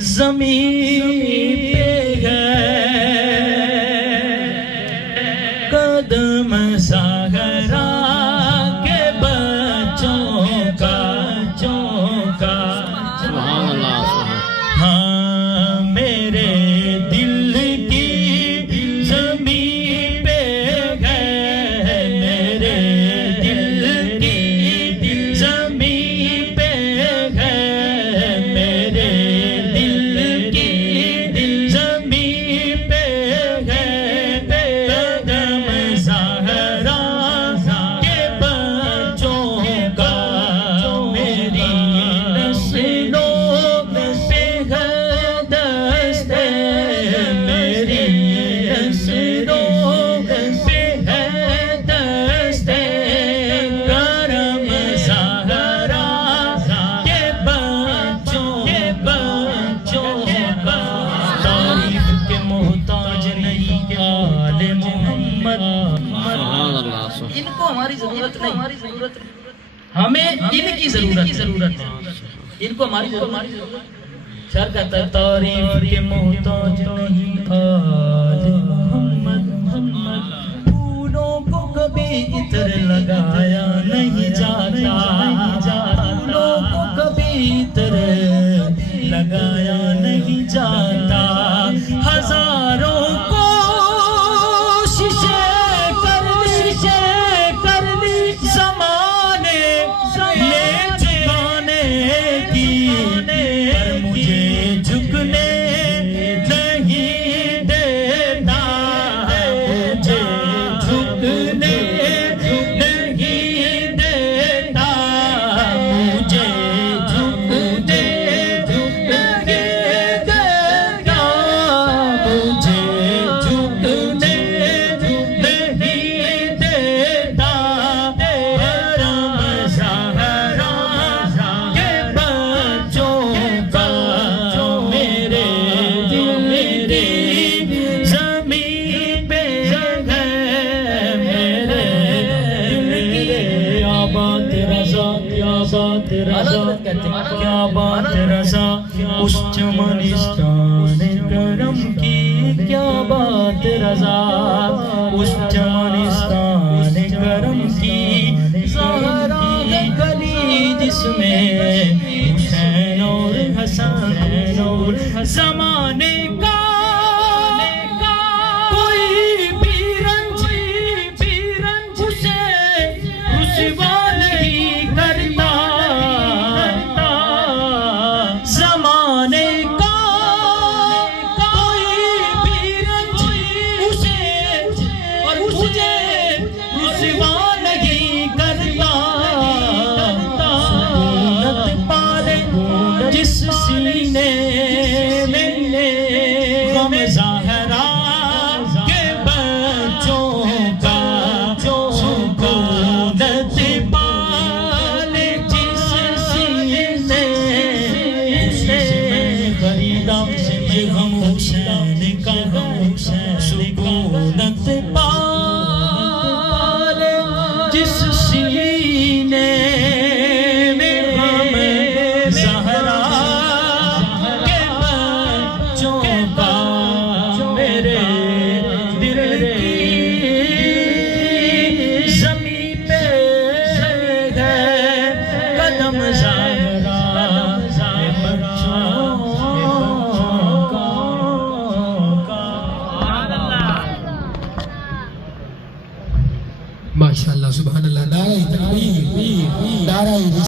زمین پہ ہے قدم زہرا کے بچوں کا سبحان اللہ ہاں میرے دل کی زمین پہ ہے میرے دل کی زمین پہ ہے میرے دل کی زمین پہ ہے قدم زہرا کے بچوں کا میری نسلوں ان کو ہماری ضرورت نہیں ہمیں ان کی ضرورت ہے ان کو ہماری ضرورت شعر کہتا ہے تعریف کے محتاج نہیں آل محمد پھولوں کو کبھی عطر لگایا نہیں جاتا پھولوں کو کبھی عطر لگایا نہیں جاتا ہزاروں کو کیا بات رضا اس چمنستان کرم کی کیا بات رضا اس چمنستان کرم کی زہرا گلی جس میں حسین اور حسن اور زمانے کا کوئی بھی رنج اسے رسوا نہیں کرتا سکونت پالے جس سینے میں غم زہرا کے بچوں کا میرے دل کی زمین پہ ہے قدم زہرا کے بچوں ماشاءاللہ سبحان اللہ نعرہ تکبیر نعرہ